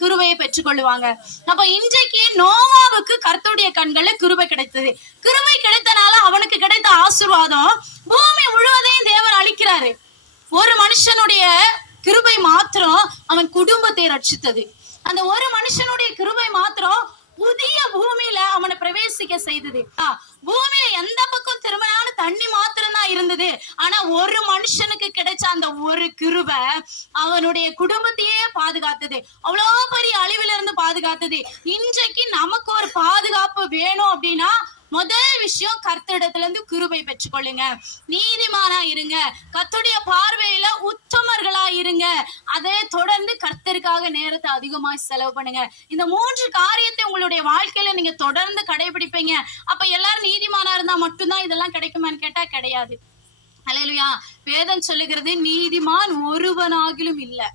கிருபையை பெற்றுக்கொள்ளுவாங்க. அப்ப இன்றைக்கு நோவாவுக்கு கர்த்தருடைய கண்கள்ல கிருபை கிடைத்தது. கிருபை கிடைத்தனால அவனுக்கு கிடைத்த ஆசிர்வாதம் பூமி முழுவதையும் தேவன் அளிக்கிறாரு. ஒரு மனுஷனுடைய கிருபை மாத்திரம் அவன் குடும்பத்தை ரட்சித்தது. அந்த ஒரு மனுஷனுடைய கிருபை மாத்திரம் புதிய பூமியில அவனை பிரவேசிக்க செய்தது. பூமியில எந்த பக்கம் திரும்பினாலும் தண்ணி மாத்திரம் தான் இருந்தது. ஆனா ஒரு மனுஷனுக்கு கிடைச்ச அந்த ஒரு கிருபை அவனுடைய குடும்பத்தையே பாதுகாத்தது. அவ்வளோ பெரிய அழிவுல இருந்து பாதுகாத்தது. இன்றைக்கு நமக்கு ஒரு பாதுகாப்பு வேணும் அப்படின்னா முதல் விஷயம் கர்த்தரிடத்துல இருந்து கிருபை பெற்றுக்கொள்ளுங்க. நீதிமானா இருங்க. கத்துடைய பார்வையில உத்தமர்களா இருங்க. அதை தொடர்ந்து கர்த்தருக்காக நேரத்தை அதிகமாக செலவு பண்ணுங்க. இந்த மூன்று காரியத்தை உங்களுடைய வாழ்க்கையில நீங்க தொடர்ந்து கடைபிடிப்பீங்க. அப்ப எல்லாரும் நீதிமானா இருந்தா மட்டும்தான் இதெல்லாம் கிடைக்குமான்னு கேட்டா கிடையாது. அல்லேலூயா வேதம் சொல்லுகிறது நீதிமான் ஒருவனாகிலும் இல்லை.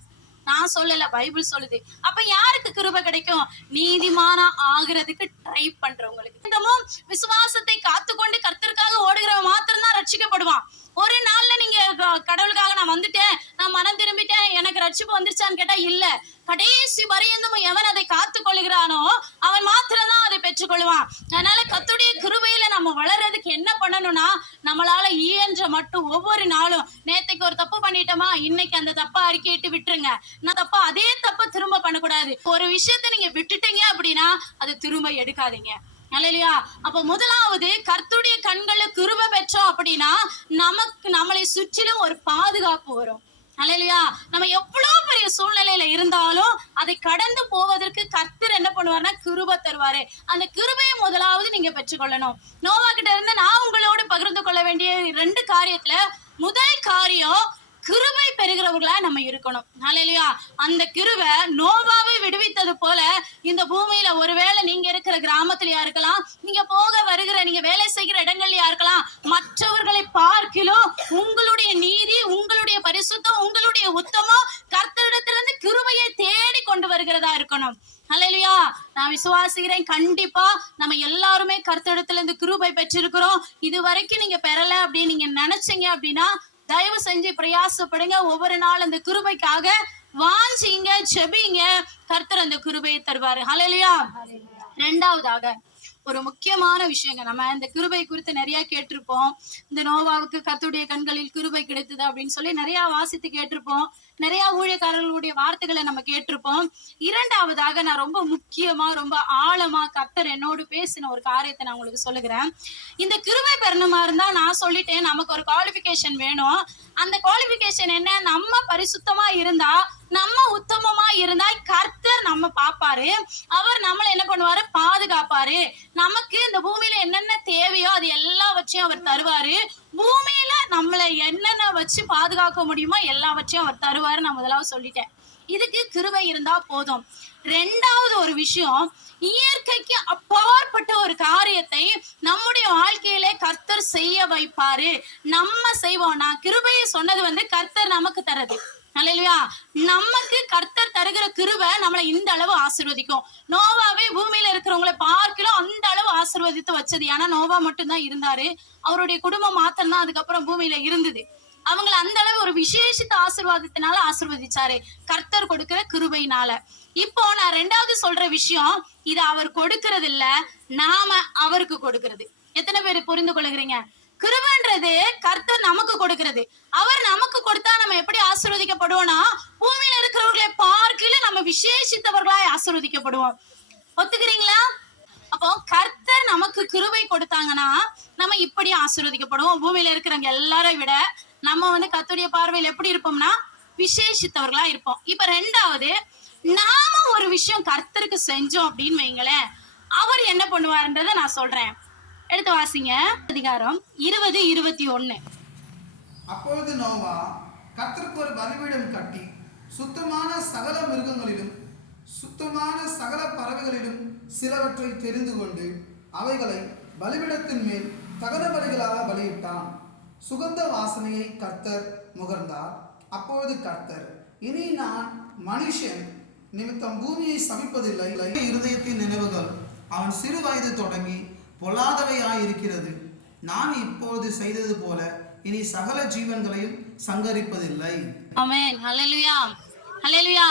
நான் சொல்லல பைபிள் சொல்லுது. அப்ப யாருக்கு கிருபை கிடைக்கும்? நீதிமானா ஆகுறதுக்கு ட்ரை பண்றவங்களுக்கு. இன்னமும் விசுவாசத்தை காத்துக்கொண்டு கர்த்தருக்காக ஓடுகிறவன் மாத்திரம்தான் ரட்சிக்கப்படுவான். ஒரு நாள்ல நீங்க க- கடவுளுக்காக நான் வந்துட்டேன் நான் மனம் திரும்பிட்டேன் எனக்கு ரட்சிப்பு வந்துருச்சான்னு கேட்டா இல்ல. கடைசி வரையும் எவன் அதை காத்து கொள்கிறானோ அவன் மாத்திரம் தான் அதை பெற்றுக்கொள்வான். அதனால கத்துடைய கிருபையில நம்ம வளர்றதுக்கு என்ன பண்ணணும்னா நம்மளால இயன்ற மட்டும் ஒவ்வொரு நாளும் நேத்துக்கு ஒரு தப்பு பண்ணிட்டோமா இன்னைக்கு அந்த தப்பை அறிக்கையிட்டு விட்டுருங்க. நான் தப்பா அதே தப்பை திரும்ப பண்ணக்கூடாது. ஒரு விஷயத்த நீங்க விட்டுட்டீங்க அப்படின்னா அதை திரும்ப எடுக்காதீங்க. இல்லையா அப்ப முதலாவது கர்த்துடைய கண்களை கிருப பெற்றோம் அப்படின்னா நமக்கு நம்மளை சுற்றிலும் ஒரு பாதுகாப்பு வரும். அல்லையா நம்ம எவ்வளவு பெரிய சூழ்நிலையில இருந்தாலும் அதை கடந்து போவதற்கு கர்த்தர் என்ன பண்ணுவார்னா கிருப தருவாரு. அந்த கிருபையை முதலாவது நீங்க பெற்றுக்கொள்ளணும். நோவா கிட்ட இருந்து நான் உங்களோட பகிர்ந்து கொள்ள வேண்டிய ரெண்டு காரியத்துல முதல் காரியம் கிருபை பெறுகிறவர்களா நம்ம இருக்கணும். அல்லையா அந்த கிருவை நோவாவை விடுவித்தது போல இந்த பூமியில ஒருவேளை நீங்க இருக்கிற கிராமத்திலயா இருக்கலாம் நீங்க போக வருகிற நீங்க வேலை செய்கிற இடங்கள்லயா இருக்கலாம் மற்றவர்களை பார்க்கிலும் உங்களுடைய நீதி உங்களுடைய பரிசுத்தம் உங்களுடைய உத்தமம் கர்த்தரிடத்திலிருந்து கிருபையை தேடி கொண்டு வருகிறதா இருக்கணும். அல்லையா நான் விசுவாசிக்கிறேன். கண்டிப்பா நம்ம எல்லாருமே கர்த்தரிடத்துல இருந்து கிருபை பெற்றிருக்கிறோம். இது வரைக்கும் நீங்க பெறல அப்படின்னு நீங்க நினைச்சீங்க அப்படின்னா தயவு செஞ்சு பிரயாசப்படுங்க. ஒவ்வொரு நாள் அந்த கிருபைக்காக வாஞ்சிங்க செபிங்க கர்த்தர் அந்த கிருபையை தருவாரு. ஹalleluya ரெண்டாவதாக ஒரு முக்கியமான விஷயங்க. நம்ம இந்த கிருபை குறித்து நிறைய கேட்டிருப்போம். இந்த நோவாவுக்கு கத்துடைய கண்களில் கிருபை கிடைத்தது அப்படின்னு சொல்லி நிறைய வாசித்து கேட்டிருப்போம். நிறைய ஊழியக்காரர்களுடைய வார்த்தைகளை நம்ம கேட்டிருப்போம். இரண்டாவதாக நான் ரொம்ப முக்கியமா ரொம்ப ஆழமா கத்தர் என்னோடு பேசின ஒரு காரியத்தை நான் உங்களுக்கு சொல்லுகிறேன். இந்த கிருபை பெறணுமா இருந்தா நான் சொல்லிட்டேன். நமக்கு ஒரு குவாலிபிகேஷன் வேணும். அந்த குவாலிபிகேஷன் என்ன? நம்ம பரிசுத்தமா இருந்தா நம்ம உத்தமமா இருந்தா நம்ம பாப்பாரு. அவர் நம்மளை என்ன பண்ணுவாரு? பாதுகாப்பாரு. நமக்கு இந்த பூமியில என்னென்ன தேவையோ அது எல்லாவற்றையும் அவர் தருவாரு. பூமியில நம்மளை என்னென்ன வச்சு பாதுகாக்க முடியுமோ எல்லாவற்றையும் அவர் தருவாரு நான் முதலாவது சொல்லிட்டேன். இதுக்கு கிருபை இருந்தா போதும். ரெண்டாவது ஒரு விஷயம் இயற்கைக்கு அப்பாற்பட்ட ஒரு காரியத்தை நம்முடைய வாழ்க்கையில கர்த்தர் செய்ய வைப்பாரு. நம்ம செய்வோம். நான் கிருபையை சொன்னது வந்து கர்த்தர் நமக்கு தரது அல்லையா நமக்கு கர்த்தர் தருகிற கிருவை நம்மளை இந்த அளவு ஆசிர்வதிக்கும். நோவாவே பூமியில இருக்கிறவங்களை பார்க்கலாம் அந்த அளவு ஆசிர்வதித்து வச்சது. ஏன்னா நோவா மட்டும்தான் இருந்தாரு. அவருடைய குடும்பம் மாத்திரம் தான் அதுக்கப்புறம் பூமியில இருந்தது. அவங்கள அந்த அளவு ஒரு விசேஷித்த ஆசிர்வாதத்தினால ஆசிர்வதிச்சாரு. கர்த்தர் கொடுக்கிற கிருபையினால. இப்போ நான் ரெண்டாவது சொல்ற விஷயம் இது அவர் கொடுக்கறது இல்ல நாம அவருக்கு கொடுக்கறது. எத்தனை பேர் புரிந்து கொள்கிறீங்க? கிருபன்றது கர்த்தர் நமக்கு கொடுக்கிறது. அவர் நமக்கு கொடுத்தா நம்ம எப்படி ஆசீர்வதிக்கப்படுவோம்னா பூமியில இருக்கிறவர்களை பார்க்கல நம்ம விசேஷித்தவர்களாய் ஆசீர்வதிக்கப்படுவோம். ஒத்துக்கிறீங்களா? அப்போ கர்த்தர் நமக்கு கிருபை கொடுத்தாங்கன்னா நம்ம இப்படி ஆசீர்வதிக்கப்படுவோம். பூமியில இருக்கிறவங்க எல்லாரையும் விட நம்ம வந்து கத்துடைய பார்வையில் எப்படி இருப்போம்னா விசேஷித்தவர்களா இருப்போம். இப்ப ரெண்டாவது நாம ஒரு விஷயம் கர்த்தருக்கு செஞ்சோம் அப்படின்னு வைங்களேன் அவர் என்ன பண்ணுவாருன்றத நான் சொல்றேன். எடுத்து வாசிங்க. அதிகாரம் இருபது இருபத்தி ஒண்ணு. அப்பொழுது நோவா கர்த்தருக்கு ஒரு பலிபீடம் கட்டி சுத்தமான சகல மிருகங்களிலும் சுத்தமான சகல பறவைகளிலும் சிலவற்றை தெரிந்து கொண்டு அவைகளை பலிபீடத்தின் மேல் தகன பலிகளாக பலியிட்டான். சுகந்த வாசனையை கர்த்தர் முகர்ந்தார். அப்பொழுது கர்த்தர் இனி நான் மனுஷன் நிமித்தம் பூமியை சபிப்பதில்லை. இருதயத்தின் நினைவுகள். அவன் சிறு வயது தொடங்கி பொல்லாதவையாயிருக்கிறது. நான் இப்போது செய்தது போல இனி சகல ஜீவன்களையும் சங்கரிப்பதில்லை. ஆமென். ஹalleluya. ஹalleluya.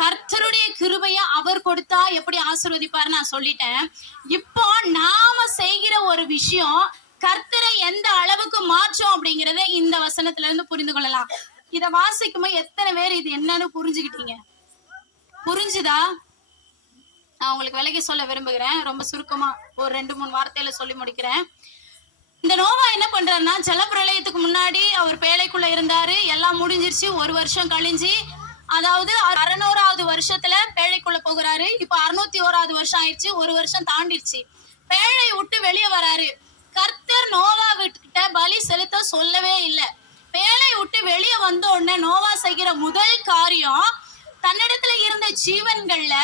கர்த்தருடைய கிருபைய அவர் கொடுத்தா எப்படி ஆசீர்வதிப்பாரு? நான் சொல்லிட்டேன். இப்போ நாம செய்கிற ஒரு விஷயம் கர்த்தரை எந்த அளவுக்கு மாற்றும் அப்படிங்கறத இந்த வசனத்துல இருந்து புரிந்து கொள்ளலாம். இத வாசிக்கும்போது எத்தனை பேர் இது என்னன்னு புரிஞ்சுக்கிட்டீங்க? புரிஞ்சுதா? நான் உங்களுக்கு விலைக்கு சொல்ல விரும்புகிறேன். ரொம்ப சுருக்கமா ஒரு ரெண்டு மூணு வார்த்தையில சொல்லி முடிக்கிறேன். இந்த நோவா என்ன பண்றாருன்னா ஜலப்பிரளயத்துக்கு முன்னாடி அவர் பேழைக்குள்ள இருந்தாரு. எல்லாம் முடிஞ்சிருச்சு. ஒரு வருஷம் கழிஞ்சு அதாவது அறநூறாவது வருஷத்துல பேழைக்குள்ள போகிறாரு. இப்ப அறுநூத்தி ஓராவது வருஷம் ஆயிடுச்சு. ஒரு வருஷம் தாண்டிடுச்சு பேழை விட்டு வெளியே வராரு. கர்த்தர் நோவா கிட்ட பலி செலுத்த சொல்லவே இல்லை. பேழை விட்டு வெளியே வந்த உடனே நோவா செய்கிற முதல் காரியம் தன்னிடத்துல இருந்த ஜீவன்கள்ல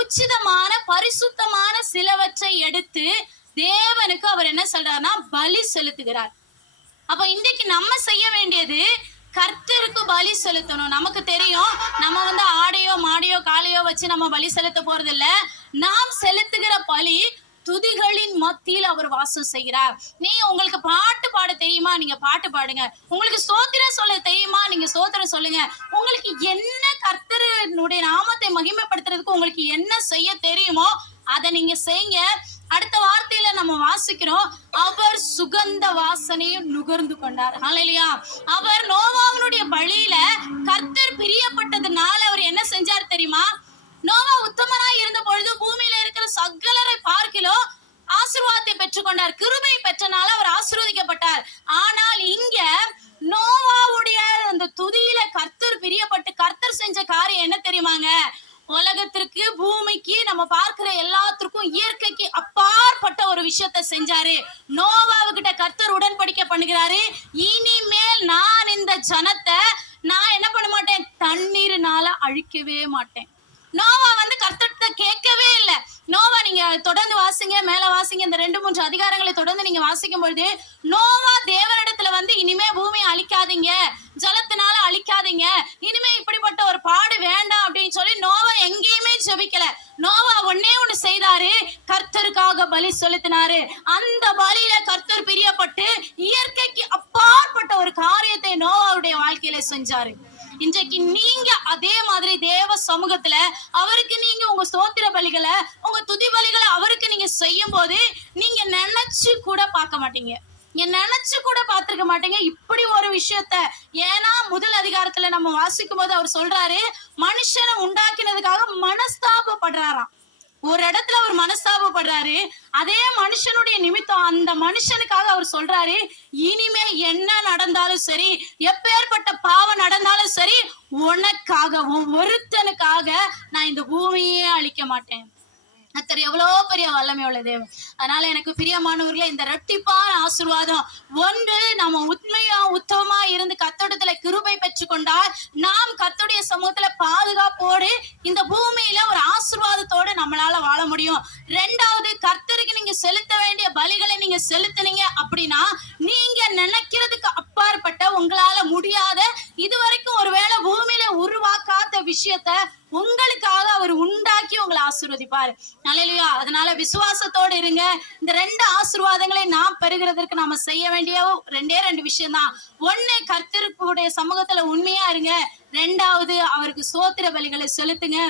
உச்சிதமான பரிசுத்தமான சிலவற்றை எடுத்து தேவனுக்கு அவர் என்ன சொல்றாருன்னா பலி செலுத்துகிறார். அப்ப இன்னைக்கு நம்ம செய்ய வேண்டியது கர்த்தருக்கு பலி செலுத்தணும். நமக்கு தெரியும் நம்ம வந்து ஆடையோ மாடையோ காளையோ வச்சு நம்ம பலி செலுத்த போறது இல்ல நாம் செலுத்துகிற பலி துதிகளின் மத்தியில் அவர் வாசம் செய்கிறார். நீ உங்களுக்கு பாட்டு பாட தெரியுமா? நீங்க பாட்டு பாடுங்க. உங்களுக்கு சோத்திரம் சொல்ல தெரியுமா? நீங்க சோத்திரம் சொல்லுங்க. உங்களுக்கு என்ன கர்த்தருடைய நாமத்தை மகிமைப்படுத்துறதுக்கு உங்களுக்கு என்ன செய்ய தெரியுமோ அதை நீங்க செய்யுங்க. அடுத்த வார்த்தையில நம்ம வாசிக்கிறோம். அவர் சுகந்த வாசனையும் நுகர்ந்து கொண்டார். இல்லையா அவர் நோவாவினுடைய பழியில கர்த்தர் பிரியப்பட்டதுனால அவர் என்ன செஞ்சார் தெரியுமா? நோவா உத்தமனாய் இருந்த பொழுது பூமியில இருக்கிற சகலரை பெற்றுக்கொண்டார். கிருபை பெற்றனால அவர் ஆசீர்வதிக்கப்பட்டார். ஆனால் இங்க நோவாவுடைய அந்த துதியில கர்த்தர் பிரியப்பட்டு கர்த்தர் செஞ்ச காரியம் என்ன தெரியுமாங்க? உலகத்திற்கு பூமிக்கு நம்ம பார்க்கிற எல்லாத்திற்கும் இயற்கைக்கு அப்பாற்பட்ட ஒரு விஷயத்த செஞ்சாரு. நோவாவுகிட்ட கர்த்தர் உடன்படிக்க பண்ணுகிறாரு. இனிமேல் நான் இந்த ஜனத்தை நான் என்ன பண்ண மாட்டேன்? தண்ணீர்னால அழிக்கவே மாட்டேன். நோவா வந்து கர்த்தர்கிட்ட கேட்கவே இல்லை. நோவா நீங்க தொடர்ந்து வாசிங்க மேல வாசிங்க. இந்த ரெண்டு மூன்று அதிகாரங்களை தொடர்ந்து நீங்க வாசிக்கும் பொழுது நோவா தேவனிடத்துல வந்து இனிமே பூமியை அழிக்காதீங்க. ஜலத்தினால அழிக்காதீங்க. இனிமே இப்படிப்பட்ட ஒரு பாடு வேண்டாம் அப்படின்னு சொல்லி நோவா எங்கேயுமே ஜெபிக்கல. நோவா ஒன்னே ஒண்ணு செய்தாரு. கர்த்தருக்காக பலி செலுத்தினாரு. அந்த பலியில கர்த்தர் பிரியப்பட்டு இயற்கைக்கு அப்பாற்பட்ட ஒரு காரியத்தை நோவாவுடைய வாழ்க்கையில செஞ்சாரு. இன்றைக்கு நீங்க அதே மாதிரி தேவ சமூகத்துல அவருக்கு நீங்க உங்க சோத்திர பலிகளை துதி பலிகளை அவருக்கு நீங்க செய்யும் போது நீங்க நினைச்சு கூட பார்க்க மாட்டீங்க. நீங்க நினைச்சு கூட பார்த்திருக்க மாட்டீங்க. இப்படி ஒரு விஷயத்த ஏன்னா முதல் அதிகாரத்துல நம்ம வாசிக்கும் போது அவர் சொல்றாரு மனுஷனை உண்டாக்கினதுக்காக மனஸ்தாபப்படுறாராம். ஒரு இடத்துல அவர் மனஸ்தாபப்படுறாரு அதே மனுஷனுடைய நிமித்தம் அந்த மனுஷனுக்காக அவர் சொல்றாரு இனிமே என்ன நடந்தாலும் சரி எப்பேற்பட்ட பாவம் நடந்தாலும் சரி உனக்காக ஒருத்தனுக்காக நான் இந்த பூமியே அழிக்க மாட்டேன். அத்தர் எவ்வளோ பெரிய வல்லமை உள்ள தேவன். அதனால எனக்கு பிரியமானவர்களே இந்த ரெட்டிப்பான ஆசிர்வாதம் ஒன்று நம்ம உண்மையா உத்தமமா இருந்து கத்தோட்டத்துல கிருபை பெற்று கொண்டால் நாம் கத்துடைய சமூகத்துல பாதுகாப்போடு இந்த பூமியில ஒரு ஆசிர்வாதத்தோட நம்மளால வாழ முடியும். ரெண்டாவது கர்த்தருக்கு நீங்க செலுத்த வேண்டிய பலிகளை நீங்க செலுத்துனீங்க அப்படின்னா நீங்க நினைக்கிறதுக்கு அப்பாற்பட்ட உங்களால முடியாத இதுவரைக்கும் ஒருவேளை பூமியில உருவாக்காத விஷயத்த உங்களுக்காக அவர் உண்டாக்கி உங்களை ஆசீர்வதிப்பார். நல்லையா அதனால விசுவாசத்தோடு இருங்க. இந்த ரெண்டு ஆசீர்வாதங்களை நாம் பெறுகிறதற்கு நாம செய்ய வேண்டிய ரெண்டே ரெண்டு விஷயம் தான் ஒண்ணு கர்த்தருக்குடைய சமூகத்துல உண்மையா இருங்க. ரெண்டாவது அவருக்கு சோத்திர பலிகளை செலுத்துங்க.